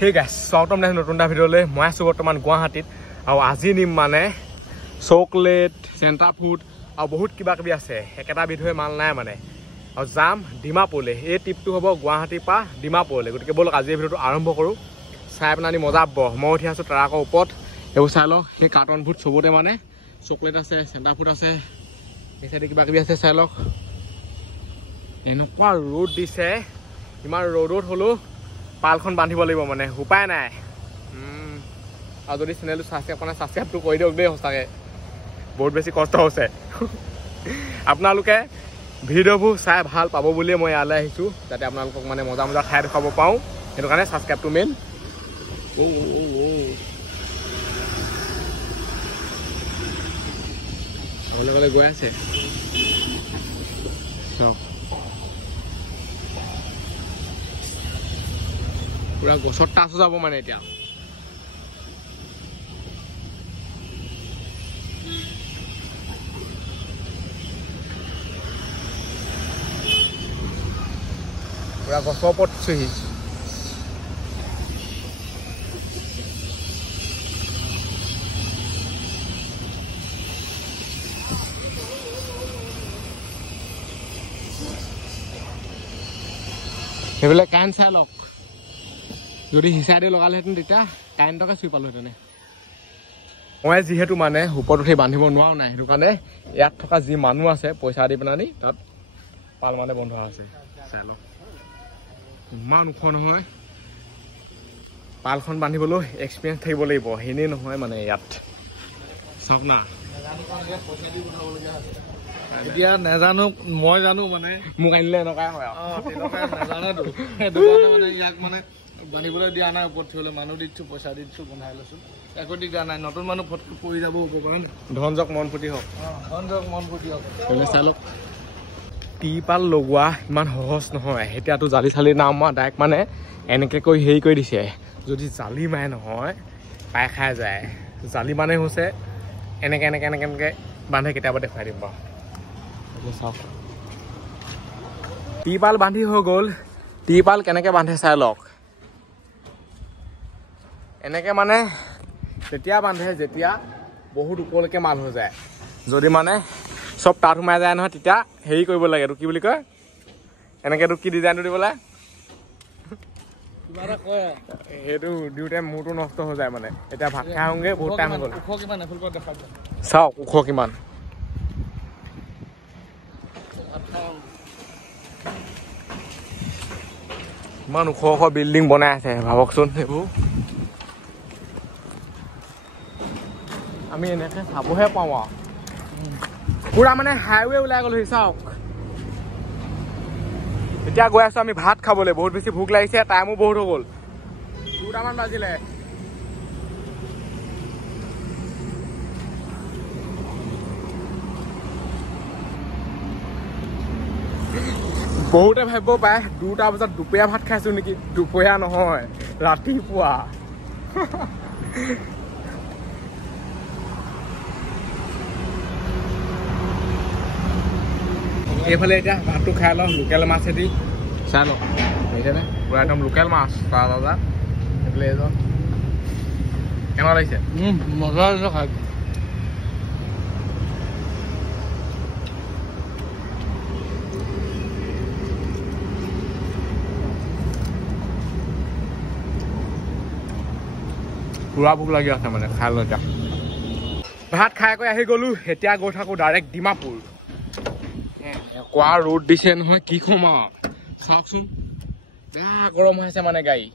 Hey guys, welcome to another video. I am Subotoman Guwahati. আৰু আজি নিম মানে চকলেট চেণ্টাৰ ফুড আৰু বহুত কিবা কিবি আছে একেটা বিধয়ে মাল নাই মানে আৰু যাম ডিমাপুৰলৈ এই ট্ৰিপটো হ'ব গুৱাহাটীৰ পৰা ডিমাপুৰলৈ গতিকে বলক আজি এই ভিডিঅ'টো আৰম্ভ কৰোঁ চাই পেলানি মজা পাব মই উঠি আছোঁ ট্ৰাকৰ ওপৰত এইবোৰ চাই লওক সেই কাৰ্টন ফুড চবতে মানে চকলেট আছে চেণ্টাৰ ফুড আছে এই চাইডে কিবা কিবি আছে চাই লওক এনেকুৱা ৰ'দ দিছে ইমান ৰ'দত হ'লেও পালখন বান্ধিব লাগিব মানে উপায় নাই আৰু যদি চেনেলটো ছাবস্ক্ৰাইবটো কৰি দিয়ক দেই সঁচাকৈ বহুত বেছি কষ্ট হৈছে আপোনালোকে ভিডিঅ'বোৰ চাই ভাল পাব বুলিয়ে মই ইয়ালৈ আহিছোঁ যাতে আপোনালোকক মানে মজা মজা ঠাই দেখাব পাওঁ সেইটো কাৰণে ছাবস্ক্ৰাইবটো মেইন আগলৈ গ'লে গৈ আছে পুৰা গছৰ টাচ যাব মানে এতিয়া পুৰা গছৰ ওপৰত চুহি সেইবিলাক কাৰেণ্ট চাই লওক যদি হিচাই দি লগালেহেঁতেন তেতিয়া কাৰেণ্টকে চুই পালোহেঁতেন মই যিহেতু মানে ওপৰত উঠি বান্ধিব নোৱাৰো নাই সেইটো কাৰণে ইয়াত থকা যি মানুহ আছে পইচা দি পেলানি তাত পাল মানে বন্ধ আছে চাই লওক ইমান ওখ নহয় পালখন বান্ধিবলৈ এক্সপিৰিয়েঞ্চ থাকিব লাগিব এনেই নহয় মানে ইয়াত চাওক না এতিয়া নাজানো মই জানো মানে মোক আনিলে এনেকুৱাই হয় নাজানেতো সেইটো কাৰণে মানে ইয়াক মানে বান্ধিবলৈ দিয়া নাই ওপৰত থ'লে মানুহ দিছোঁ পইচা দি দিছোঁ বনাই লৈছোঁ একো দিগদাৰ নাই নতুন মানুহ ফটকৈ পৰি যাব পাৰে ধন যাওক মন ফুটি হওক ধন যাওক মন ফুটি হওক চাই লওক টিপাল লগোৱা ইমান সহজ নহয় এতিয়াতো জালি চালি নাম ডাইৰেক্ট মানে এনেকৈ কৈ হেৰি কৰি দিছে যদি জালি মাৰে নহয় পাই খাই যায় জালি মানে হৈছে এনেকৈ এনেকৈ এনেকৈ এনেকৈ বান্ধে কেতিয়াবা দেখুৱাই দিম বাৰু চাওক টিপাল বান্ধি হৈ গ'ল টিপাল কেনেকৈ বান্ধে চাই লওক এনেকৈ মানে তেতিয়া বান্ধে যেতিয়া বহুত ওপৰলৈকে মাল হৈ যায় যদি মানে চব তাত সোমাই যায় নহয় তেতিয়া হেৰি কৰিব লাগে এইটো কি বুলি কয় এনেকৈ এইটো কি ডিজাইনটো দিবলৈ সেইটো দিওঁতে মূৰটো নষ্ট হৈ যায় মানে এতিয়া ভাত খাই আহোঁগৈ বহুত টাইম হৈ গ'ল চাওক ওখ কিমান ইমান ওখ ওখ বিল্ডিং বনাই আছে ভাবকচোন সেইবোৰ আমি এনেকৈ চাবহে পাওঁ আৰু পুৰা মানে হাইৱে ওলাই গ'লো চাওক এতিয়া গৈ আছো আমি ভাত খাবলৈ বহুত বেছি ভোক লাগিছে টাইমো বহুত হৈ গ'ল 2টামান বাজিলে বহুতে ভাবিব পাৰে 2টা বজাত দুপৰীয়া ভাত খাইছো নেকি দুপৰীয়া নহয় ৰাতিপুৱা এইফালে এতিয়া ভাতটো খাই লওঁ লোকেল মাছেদি চাই লওঁ বুজিছেনে পুৰা একদম লোকেল মাছ 5,000 এইফালে এজন কেনেকুৱা লাগিছে মজা হৈছে খাই পুৰা ভোক লাগি আছে মানে খাই লওঁ এতিয়া ভাত খাই কৈ আহি গ'লো এতিয়া গৈ থাকোঁ ডাইৰেক্ট ডিমাপুৰ কোৱা ৰ'দ দিছে নহয় কি ক'ম আৰু চাওকচোন বেয়া গৰম হৈছে মানে গাড়ী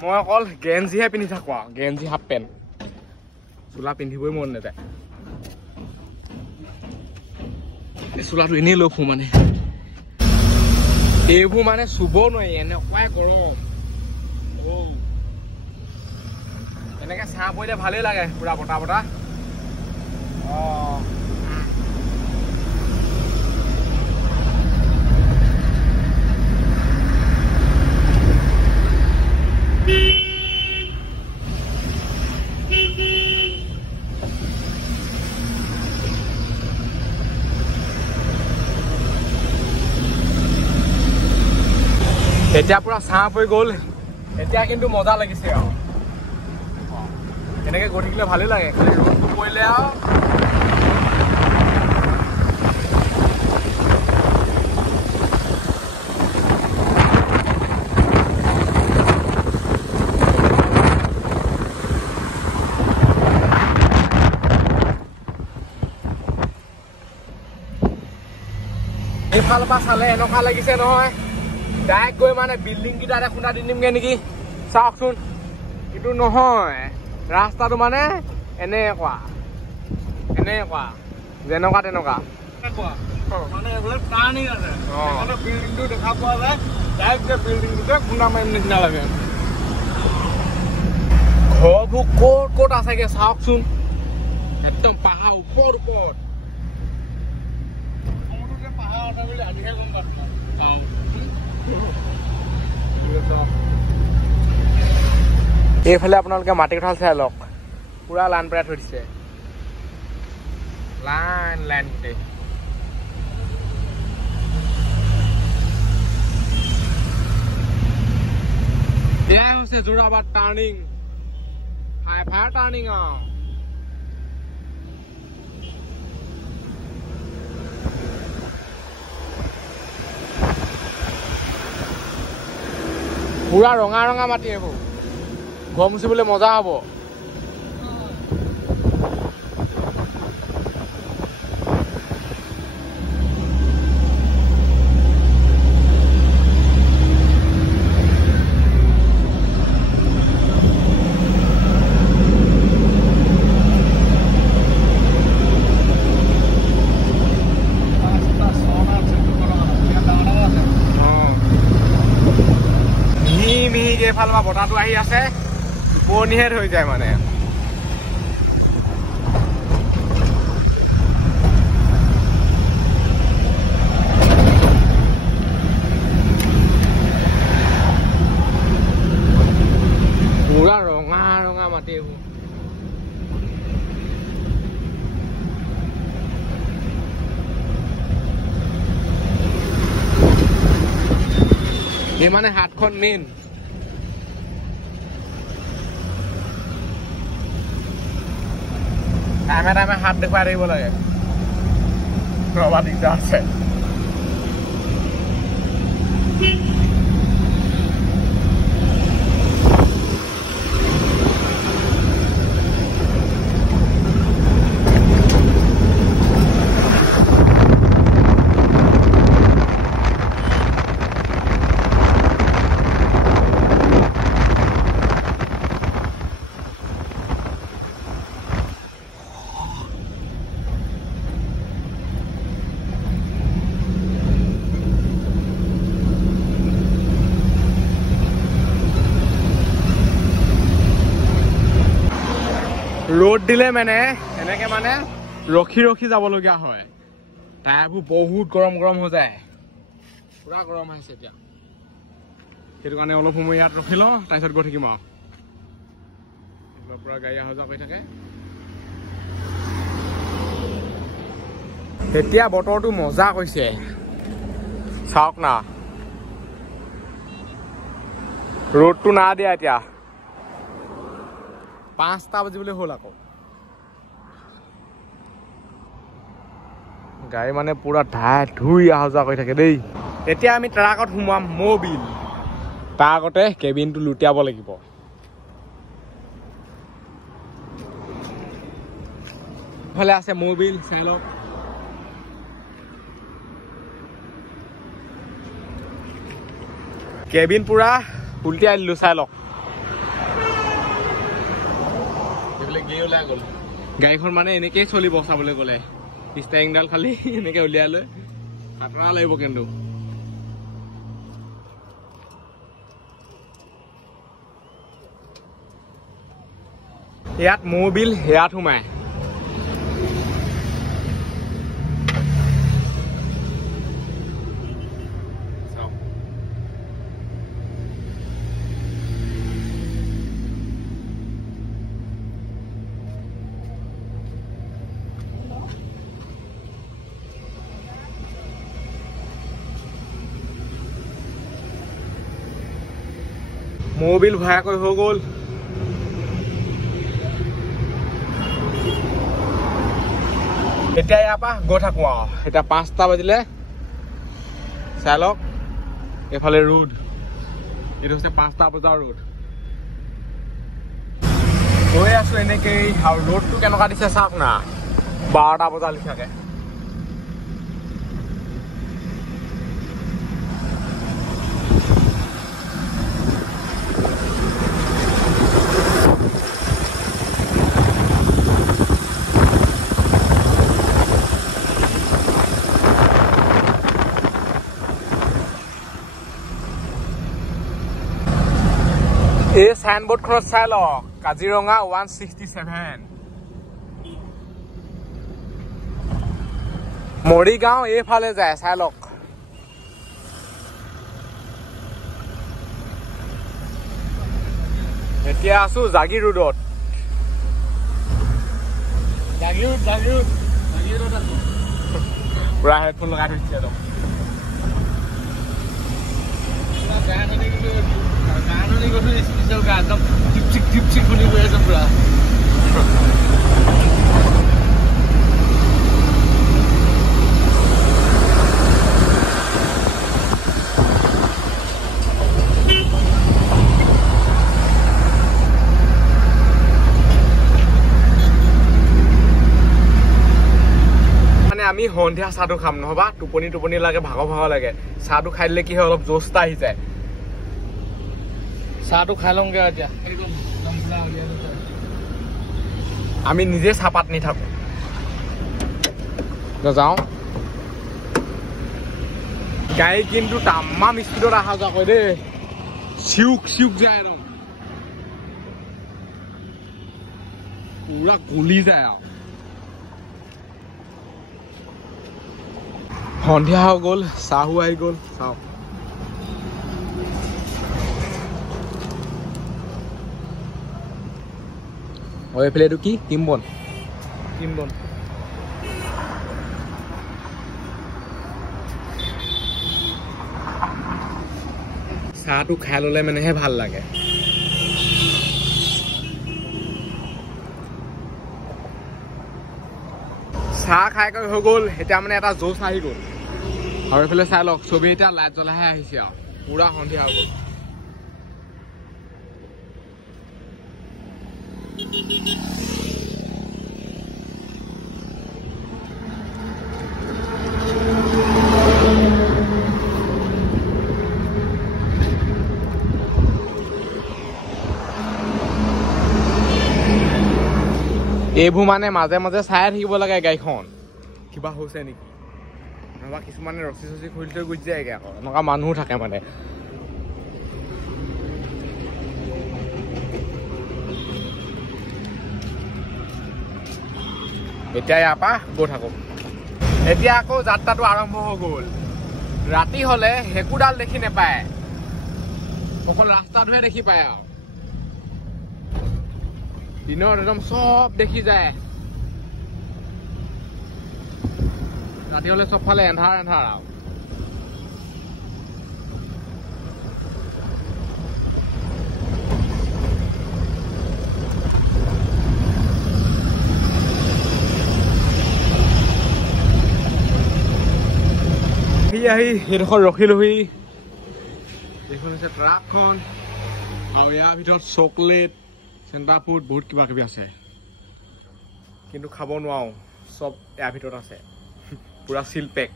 মই অকল গেঞ্জিহে পিন্ধি থাকোঁ আৰু গেঞ্জি হাফ পেণ্ট চোলা পিন্ধিবই মন নাযায় এই চোলাটো এনেই লৈ ফুৰোঁ মানে এইবোৰ মানে চুব নোৱাৰি এনেকুৱাই গৰম এনেকৈ ছাঁ পৰিলে ভালেই লাগে পুৰা বতাহ বতাহ এতিয়া পুৰা ছাঁ পৰি গ'ল এতিয়া কিন্তু মজা লাগিছে আৰু এনেকৈ গৈ থাকিলে ভালেই লাগে খালি ৰ'দটো পৰিলে আৰু এইফালৰ পৰা চালে এনেকুৱা লাগিছে নহয় ডাইৰেক্ট গৈ মানে বিল্ডিং কেইটাতে খুন্দা দি দিমগৈ নেকি চাওকচোন কিন্তু নহয় ৰাস্তাটো মানে এনেকুৱা যেনেকুৱা তেনেকুৱা মানে এইফালে টাৰ্ণিং আছে বিল্ডিংটো দেখা পোৱা যায় ডাইৰেক্ট বিল্ডিংটোতে খুন্দা মাৰিম নিচিনা লাগে ঘৰবোৰ ক'ত আছেগে চাওকচোন একদম পাহাৰ ওপৰত এইফালে আপোনালোকে মাটি কঁঠাল চাই লওক পুৰা লাইন পেলাই থৈ দিছে লাইন গোটেই এয়াই হৈছে যোৰাবাট টাৰ্ণিং ফায়াৰ টাৰ্ণিং আৰু পুৰা ৰঙা মাটি এইবোৰ ঘৰ মুচিবলৈ মজা হ'ব এইফালৰ পৰা বতাহটো আহি আছে বনিহেড হৈ যায় মানে পুৰা ৰঙা মাটি এইবোৰ এই মানে হাতখন মেইন টাইমে হাত দেখুৱাই থাকিব লাগে ৰবা দিগদাৰ আছে ৰ'দ দিলে মানে এনেকে মানে ৰখি যাবলগীয়া হয় টায়াৰবোৰ বহুত গৰম হৈ যায় পুৰা গৰম আহিছে এতিয়া সেইটো কাৰণে অলপ সময় ইয়াত ৰখি লওঁ তাৰপিছত গৈ থাকিম আৰু পুৰা গাড়ী অহা যোৱা কৰি থাকে এতিয়া বতৰটো মজা কৰিছে চাওক না ৰ'দটো না দিয়া এতিয়া 5টা বাজিবলৈ হ'ল আকৌ গাড়ী মানে পুৰা ধুই অহা যোৱা কৰি থাকে দেই এতিয়া আমি ট্ৰাকত সোমাম মবিল তাৰ আগতে কেবিনটো লুটিয়াব লাগিব ইফালে আছে মবিল চাই লওক কেবিন পুৰা উলটিয়াই দিলো চাই লওক গাড়ীখন মানে এনেকেই চলিব চাবলৈ গ'লে ষ্টাৰিংডাল খালি এনেকে উলিয়াই লৈ খাতৰা লাগিব কিন্তু ইয়াত মবিল ইয়াত সোমাই মোবিল ভয়াকৈ হৈ গ'ল। এতিয়া ইয়াৰ পৰা গৈ থাকো আৰু এতিয়া 5টা বাজিলে। চাই লওক এইফালে ৰোড, এইটো হৈছে 5টা বজাৰ ৰোড। গৈ আছো এনেকেই আৰু ৰোডটো কেনেকুৱা দিছে চাওক না, 12টা বজা লিখাকে। এই সাইনবোৰ্ডখনত চাই লওক, কাজিৰঙা 167, মৰিগাঁও এইফালে যায়, চাই লওক। এতিয়া আছো জাগীৰ ৰোডত। পুৰা হেডফোন লগাই থৈছে একদম। আমি সন্ধিয়া চাহটো খাম নহবা, টোপনি টোপনি লাগে, ভাগৰ ভাগৰ লাগে। চাহটো খাই দিলে কি হয়, অলপ জোচটা আহি যায়। চাহটো খাই লওঁগে এতিয়া। আমি নিজে চাহপাত নি থাকো। যাওঁ। গাড়ী কিন্তু তামাম স্পীডত অহা যোৱা কৰে দেই, চিউক চিউক যায় একদম, পুৰা গলি যায় আৰু। সন্ধিয়া হৈ গ'ল, চাহো আহি গ'ল। চাওঁ এইফালে এইটো কি টিম্বন, চাহটো খাই ললে মানেহে ভাল লাগে। চাহ খাই কৰি হৈ গ'ল, এতিয়া মানে এটা জোচ আহি গ'ল। আৰু এইফালে চাই লওক, ছবি এতিয়া লাইট জ্বলাইহে আহিছে আৰু পুৰা সন্ধিয়া হৈ গ'ল। এইবোৰ মানে মাজে মাজে চাই থাকিব লাগে গাড়ীখন, কিবা হৈছে নেকি, নহবা কিছুমানে ৰচি চচি খুলি থৈ গুচি যায়গে। আকৌ এনেকুৱা মানুহো থাকে মানে। এতিয়া ইয়াৰ পৰা গৈ থাকো। এতিয়া আকৌ যাত্ৰাটো আৰম্ভ হৈ গ'ল। ৰাতি হলে হেকুডাল দেখি নেপায়, অকল ৰাস্তাটোহে দেখি পায় আৰু দিনত একদম চব দেখি যায়। ৰাতি হলে চবফালে এন্ধাৰ এন্ধাৰ আৰু। আহি সেইডোখৰ ৰখিলোহি। এইখন হৈছে ট্ৰাকখন, আৰু ইয়াৰ ভিতৰত চকলেট, চেণ্টাৰ ফুড, বহুত কিবা কিবি আছে, কিন্তু খাব নোৱাৰো, চব ইয়াৰ ভিতৰত আছে। পুৰা চিল পেক।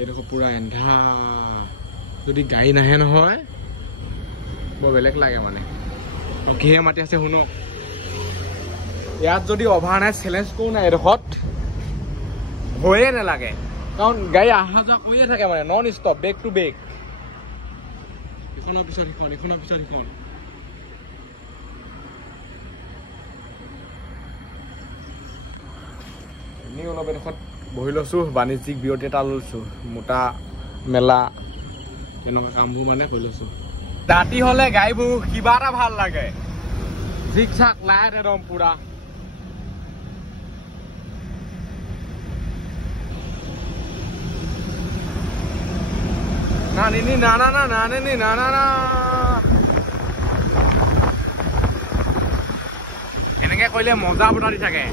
এইডোখৰ পুৰা এন্ধাৰ, যদি গাড়ী নাহে নহয় বৰ বেলেগ লাগে মানে। কিহে মাতি আছে শুনক, ইয়াত যদি অভাৰ নাইট চেলেঞ্জ কৰো নাই এইডোখৰত হৈয়ে নালাগে, কাৰণ গাড়ী অহা যোৱা কৰিয়ে থাকে মানে non stop, back to back, ইখনৰ পিছত সিখন, ইখনৰ পিছত সিখন। এনেই অলপ এডোখৰত বহি লৈছো, বাণিজ্যিক বিৰতি এটা লৈছো, মোটা মেলা তেনেকুৱা কামবোৰ মানে কৰি লৈছো। ৰাতি হলে গাড়ীবোৰ কিবা এটা ভাল লাগে, জিক চাক লাইট একদম পুৰা। এনেকে কৰিলে মজা বতা দি থাকে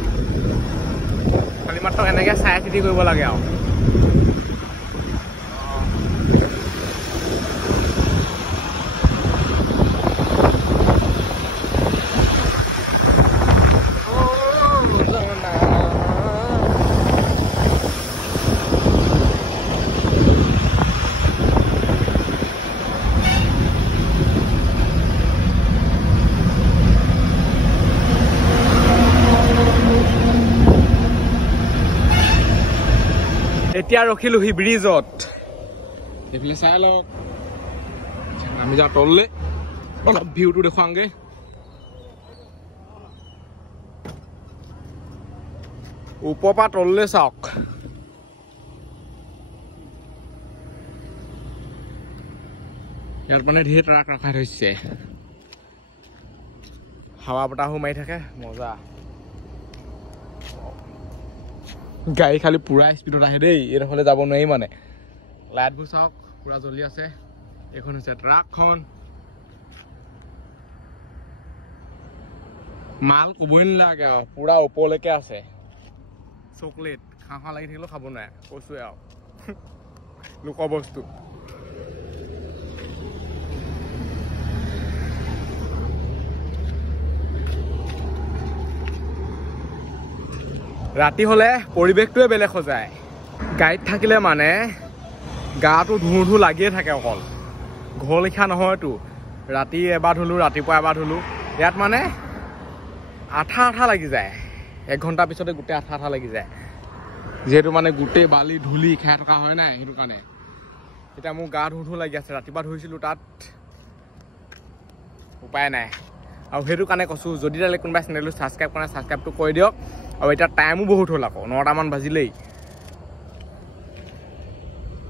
খালি মাত্ৰ এনেকে চাই চিতি কৰিব লাগে আৰু এতিয়া ৰখিলোহি ব্ৰিজত এইফালে চাই লওক আমি যাওঁ তললৈ অলপ ভিউটো দেখুৱাওঁগে ওপৰৰ পৰা তললৈ চাওক ইয়াত মানে ধেৰ ট্ৰাক ৰখাই থৈছে হাৱা বতাহো মাৰি থাকে মজা গাড়ী খালি পুৰা স্পীডত আহে দেই এইডোখৰলৈ যাব নোৱাৰি মানে লাইটবোৰ চাওক পুৰা জ্বলি আছে এইখন হৈছে ট্ৰাকখন মাল ক'বই নালাগে পুৰা ওপৰলৈকে আছে চকলেট খাওঁ লাগি থাকিলেও খাব নোৱাৰে কৈছোৱে আৰু লোকৰ বস্তু ৰাতি হলে পৰিৱেশটোৱে বেলেগ হৈ যায় গাড়ীত থাকিলে মানে গাটো ধুৰ ধুৰ লাগিয়ে থাকে অকল ঘৰ লিখা নহয়তো ৰাতি এবাৰ ধুলো ৰাতিপুৱা এবাৰ ধুলো ইয়াত মানে আঠা আঠা লাগি যায় 1 ঘণ্টা পিছতে গোটেই আঠা আঠা লাগি যায় যেহেতু মানে গোটেই বালি ধূলি খাই থকা হয় নাই সেইটো কাৰণে এতিয়া মোৰ গা ধুৰ ধুৰ লাগি আছে ৰাতিপুৱা ধুইছিলোঁ তাত উপায় নাই আৰু সেইটো কাৰণে কৈছোঁ যদি তালৈ কোনোবাই চেনেলটো ছাবস্ক্ৰাইব কৰা ছাবস্ক্ৰাইবটো কৰি দিয়ক আৰু এতিয়া টাইমো বহুত হ'ল আকৌ 9টামান বাজিলেই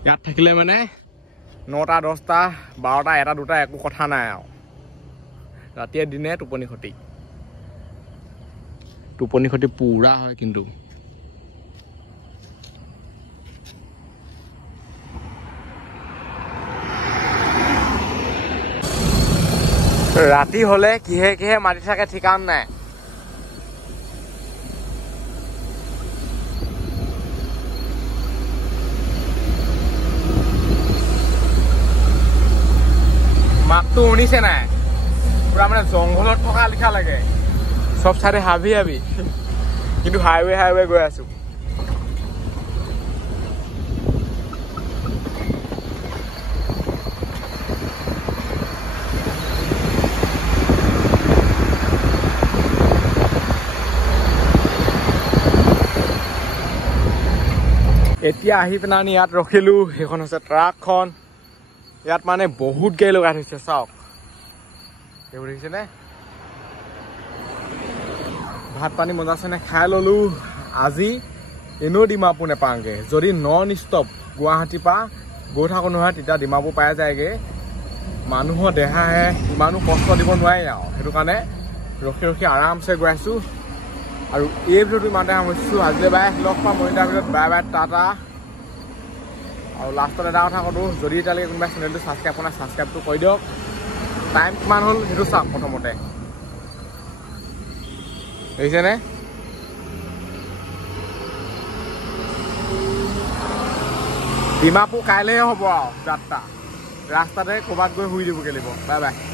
ইয়াত থাকিলে মানে 9টা 10টা 12টা 1টা 2টা একো কথা নাই আৰু ৰাতিয়ে দিনে টোপনি খতি পুৰা হয় কিন্তু ৰাতি হলে কিহে কিহে মাতি থাকে ঠিকান নাই মাতটো শুনিছে নাই পুৰা মানে জংঘলত থকা লিখা লাগে সব চাইডে হাবি হাবি কিন্তু হাইৱে গৈ আছো এতিয়া আহি পেলাই ইয়াত ৰখিলো সেইখন হৈছে ট্ৰাকখন ইয়াত মানে বহুত গাড়ী লগাই থৈছে চাওক এইবোৰ দেখিছেনে ভাত পানী মজা আছে নে খাই ললো আজি এনেও ডিমাপুৰ নেপাওঁগে যদি নন ষ্টপ গুৱাহাটীৰ পৰা গৈ থাকো নহয় তেতিয়া ডিমাপুৰ পাই যায়গে মানুহৰ দেহাহে ইমানো কষ্ট দিব নোৱাৰি আৰু সেইটো কাৰণে ৰখি ৰখি আৰামছে গৈ আছো আৰু এই ভিডিঅ'টো ইমানতে সামৰিছোঁ আজিলৈ বাই লগ পাম মই তাৰ ভিডিঅ'ত বাই টাটা আৰু লাষ্টত এটা কথা কওঁ যদি এতিয়ালৈকে কোনোবাই চেনেলটো ছাবস্ক্ৰাইব কৰা ছাবস্ক্ৰাইবটো কৰি দিয়ক টাইম কিমান হ'ল সেইটো চাওক প্ৰথমতে দেখিছেনে ডিমাপুৰ কাইলৈহে হ'ব আৰু যাত্ৰা ৰাস্তাতে ক'ৰবাত গৈ শুই দিবগৈ লাগিব বাই বাই